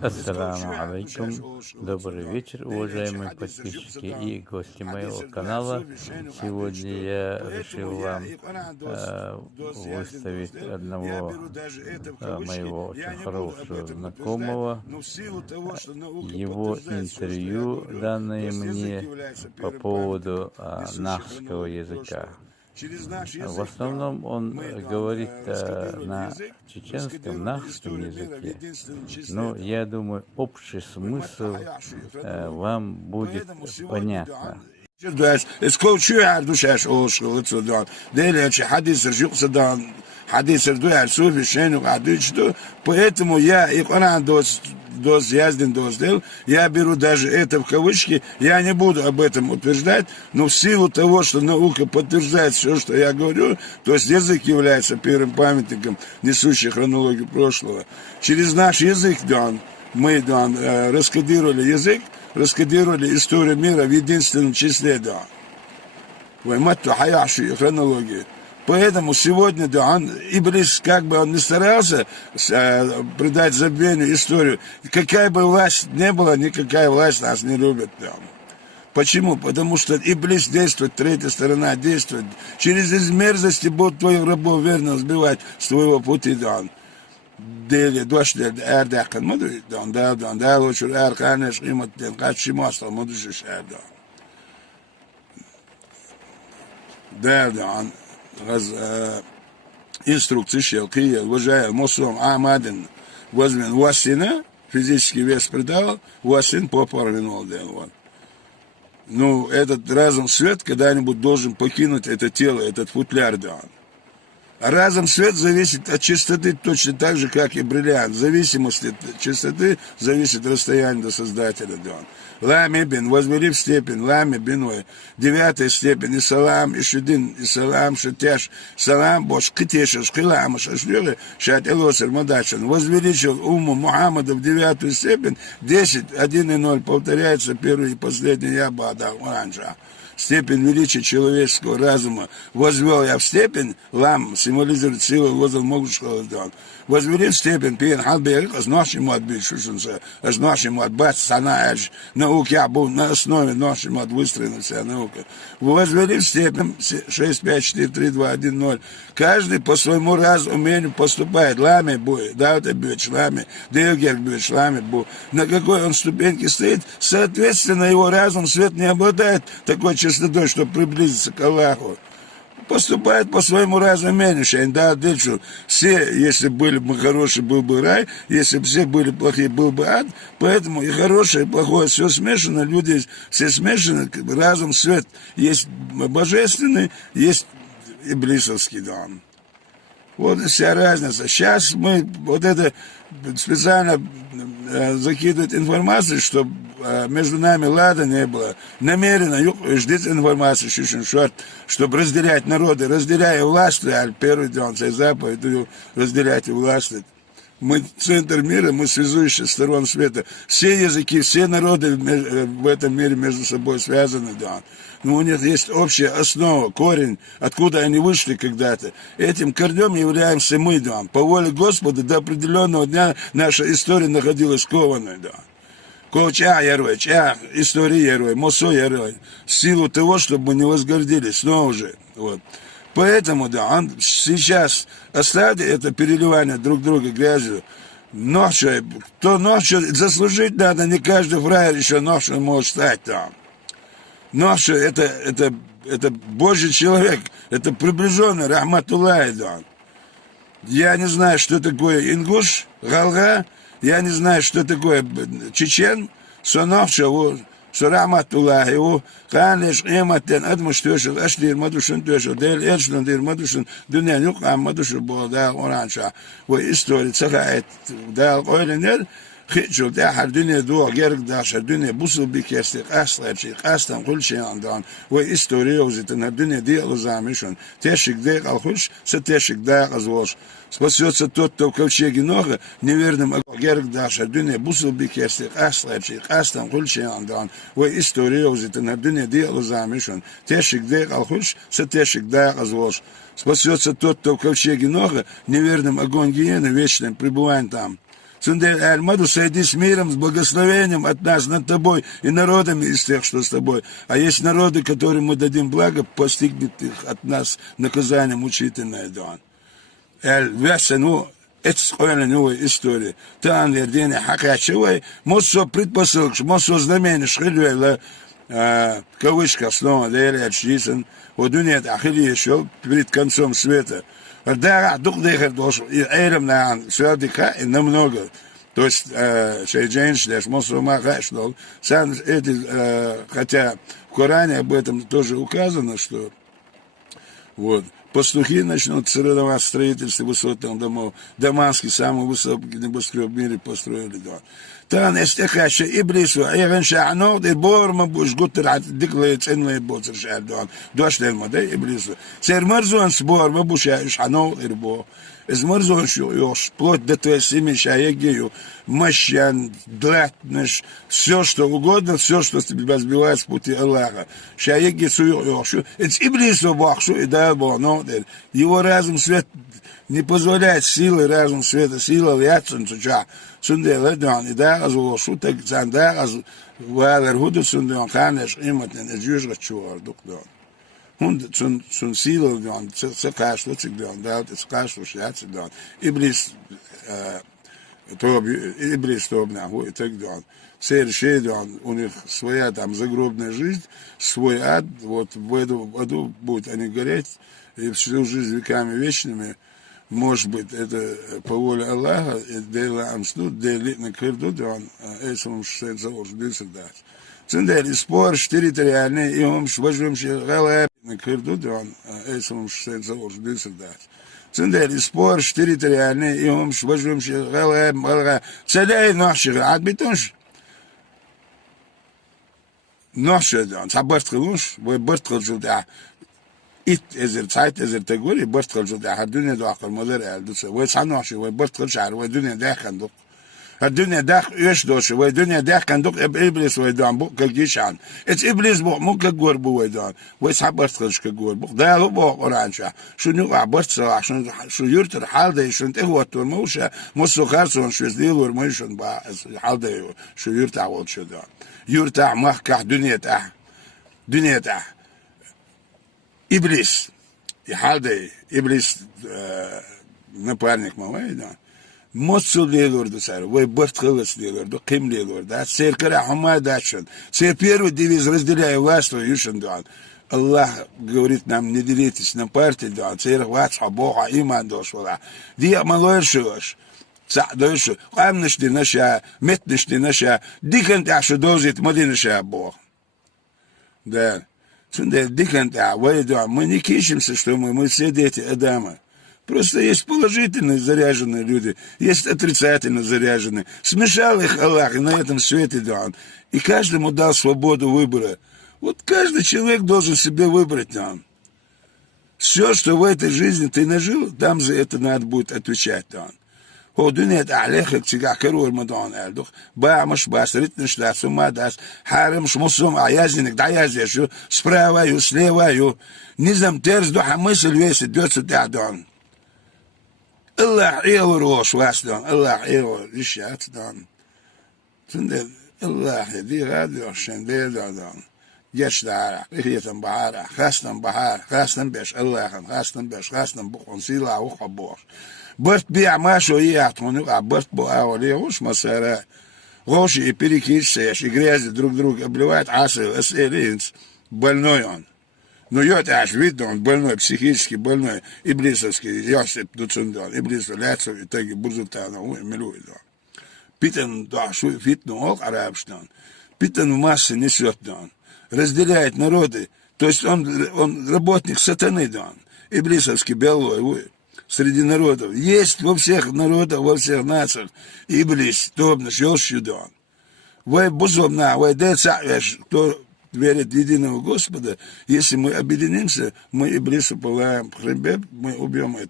Ассаламу алейкум. Добрый вечер, уважаемые подписчики и гости моего канала. Сегодня я решил вам выставить одного моего очень хорошего знакомого, его интервью, данное мне по поводу нахского языка. В основном он говорит на чеченском, нахском языке, но я думаю, общий смысл вам будет понятно. Поэтому я я беру даже это в кавычки, я не буду об этом утверждать, но в силу того, что наука подтверждает все, что я говорю, то есть язык является первым памятником, несущим хронологию прошлого. Через наш язык, мы раскодировали язык, раскодировали историю мира в единственном числе, хронологию. Поэтому сегодня, Иблис, как бы он ни старался придать забвению историю, какая бы власть не была, никакая власть нас не любит. Почему? Потому что Иблис действует, третья сторона действует. Через мерзости будут твоих рабов верно сбивать с твоего пути, Дели, дошли, эрдяхан, мудрый, да, лучше эрканеш, имат, качи масло, мудрый, инструкции шелки, уважая Мусом Амадин, возьмен Васина, физический вес придал, Васин попорвинул. Ну, этот разум свет когда-нибудь должен покинуть это тело, этот футляр, А разум свет зависит от чистоты точно так же, как и бриллиант. В зависимости от чистоты зависит расстояние до Создателя, Лами бин, возвели в степень, лами биной, 9-я степень, и салам, и шедин, и салам, шатяш, салам, бош, китеша, шхилама, шашлюга, шат элосер, мадачан, возвеличил уму Мухаммада в 9-ю степень, 10, 1 и 0, повторяется первый и последний ябада, уранжа. Степень величия человеческого разума возвел я в степень, лам символизирует силу, возил могущего, возвели в степень, пиен халберик, аж нашему отбить, шушунса, аж нашему отбать, сана, аж науки, я был на основе нашему от выстроена вся наука. Возвели в степень 6, 5, 4, 3, 2, 1, 0. Каждый по своему умению поступает. Лами будет, это будет лами, дилгер будет лами будет. На какой он ступеньке стоит, соответственно, его разум, свет не обладает такой чистотой, чтобы приблизиться к Аллаху. Поступает по своему разумению, все, если были бы хорошие, был бы рай, если бы все были плохие, был бы ад, поэтому и хорошее, и плохое, все смешано, люди все смешаны, разум, свет, есть божественный, есть иблисовский, Вот и вся разница. Сейчас мы это специально закидывают информацию, чтобы между нами лада не было. Намеренно ждите информацию, чтобы разделять народы, разделяя власть, первый заповедь, разделять власть. Мы центр мира, мы связующие сторон света. Все языки, все народы в этом мире между собой связаны, Но у них есть общая основа, корень, откуда они вышли когда-то. Этим корнем являемся мы, По воле Господа до определенного дня наша история находилась скованной, Колча герой, история герой, Мосо герой. В силу того, чтобы мы не возгордились, снова же, Поэтому, он сейчас оставьте это переливание друг друга грязью. Ночью, кто ночью заслужить надо, не каждый фраер еще ночью может стать Ночью это Божий человек, это приближенный, рахматуллахи, Я не знаю, что такое ингуш, галга, я не знаю, что такое чечен, сонавча, Сурахматуллахи, Канеш, Эматен, Адмуштешил, Аштир, Мадушин, Тешил, Дель, Эдшлин, Дир, Мадушин, Дуня, Нюкам, Мадушин, Болда, Оранша, история, Цахает, Дал, Ойленер, Хитчул, Дахар, Дуня, Дуа, Герг, Даша, Дуня, Бусул, Бикестик, Аслачик, Астам, Хульчиандан, история, Узитана, Дуня, Диал, Замишун, Тешик, Дек, Алхуш, Сатешик, Дак, Азвош. Спасется тот, кто в ковчеге Ноха, неверным Герг Даша, Дуня, Бусул, Бикестик, Аслачик, Астам, Хульчиандан, история, Узитана, Дуня, Диал, Замишун, Тешик, Дек, Алхуш, Сатешик, Дак, Азвош. Спасется тот, кто в ковчеге Ноха, неверным огонь гиены, вечным пребыванием там. Цундель Альмаду, сойди с миром, с благословением от нас над тобой и народами из тех, что с тобой. А есть народы, которым мы дадим благо, постигнет их от нас наказание мучительное, да. Эль весену, это скойлен его история. Тан вердение хакачевой, мосо предпосылок, мосо знамение шхилюэла, кавычка снова, да, или отчислен, вот нет, ахили еще перед концом света. Да, дух дыхает должен, и эйрем на все дыха, и намного. То есть, шейдженш, мосо махашнол, сам эти, хотя в Коране об этом тоже указано, что вот, пастухи начнут соревновать в строительстве высотных домов. Дамасский, самый высокий небоскреб в мире, построили, да. Там استخاش إبليس وإيغن شعنود إبور مبوش قطر عت دقلت إنه يبوتر شعدون دوش للمدى إبليس سير مرزون سبور مبوش شعنود إربو إز مرزون شو يوش плоть до твоей семьи шаегию мощан длатнеш все что угодно все что тебя сбивает с пути Аллаха шаеги суёшу это Иблису бахшу и да бо его разум свет не позволяет силы разум света сила лятсон ча سندي لدان إذا أزو شوتك سندا أز وهذا سندي خانش إمت نجيش غشوار دكتور هند سن سيل دان سكاش لتسدان دال سكاش وشيات دان إبليس إبليس توبنا هو تقدان سير شيء دان у них своя там загробная жизнь свой ад вот в аду будет они гореть и всю жизнь веками вечными. Может быть, это по воле Аллаха, и дейла амстут, дейли на кирдут, он этим шестенца ожидается дать. Цендели спор, территориальный, и он шважимши галаб на кирдут, он этим шестенца ожидается дать. Цендели спор, территориальный, и он шважимши галаб, галаб. Цедей наши, адбитунш. Наши, он сабарт хлуш, вы барт хлуш, да. إت إزر ساعات إزر تقولي برتقل جد الدنيا داخل مدير الدوس ويصنعش ويبرتقل شعر والدنيا داخل دق الدنيا داخل إيش دوش والدنيا داخل دق إبليس ويدان بق كجيش عن إت إبليس بق مو كجور بو ويدان ويسحب برتقلش كجور بق ده لو بق قرآن شا شو نوع برتقل عشان شو يرتر حال ده شو انت هو تور موشة مصو خارسون شو يزديل ورميشون با حال ده شو يرتع وود شو ده يرتع محكح دنيا تح دنيا تح Иблис, и халдей, Иблис напарник мой, да. Моцу делор до сар, вы бартхалас делор, до кем делор, да. Сер кара хума дачан. Сер первый девиз разделяя власть, юшан да. Аллах говорит нам, не делитесь на партии, да. Сер ватха Бога иман дошла. Ди малоер шош. Садош, амнеш ди наша, метнеш ди наша, дикант ашу дозит мадинаша Бог. Да. Мы не кичимся, что мы все дети Адама. Просто есть положительно заряженные люди, есть отрицательно заряженные. Смешал их Аллах, и на этом свете дал. И каждому дал свободу выбора. Вот каждый человек должен себе выбрать нам. Все, что в этой жизни ты нажил, там за это надо будет отвечать. هو دنيا عليك تجع كرور مدان أردوخ با مش باسرت نشلا ثم داس حارم مش مصوم عيازنك دعياز يشو سبراوا يو سليوا يو نظام ترز دو حمس الويس دوت دعدان الله عيو روش واسدان الله عيو ريشات دان تند الله دي غادي عشان دي دان يش دار ريتم بحار خاصن بحار خاصن بيش الله خاصن بيش خاصن بخون سيلا وخبور برت بيع ماشو يعطوني برت بو اولي وش مسارة غوشي перекись и грязи друг друга обливают асы эсэринс больной он но я аж видно он больной психически больной иблисовский Йосип Дуцундон иблис ляцо и таги бурзутана милуй да питан да шо видно ок арабштан питан в массе несет да разделяет народы то есть он работник сатаны да иблисовский белой среди народов. Есть во всех народах, во всех нациях. Иблис, тобно, шелщудан. Вы бузомна, вы децаешь, кто верит в единого Господа. Если мы объединимся, мы Иблису пылаем хребет, мы убьем этого.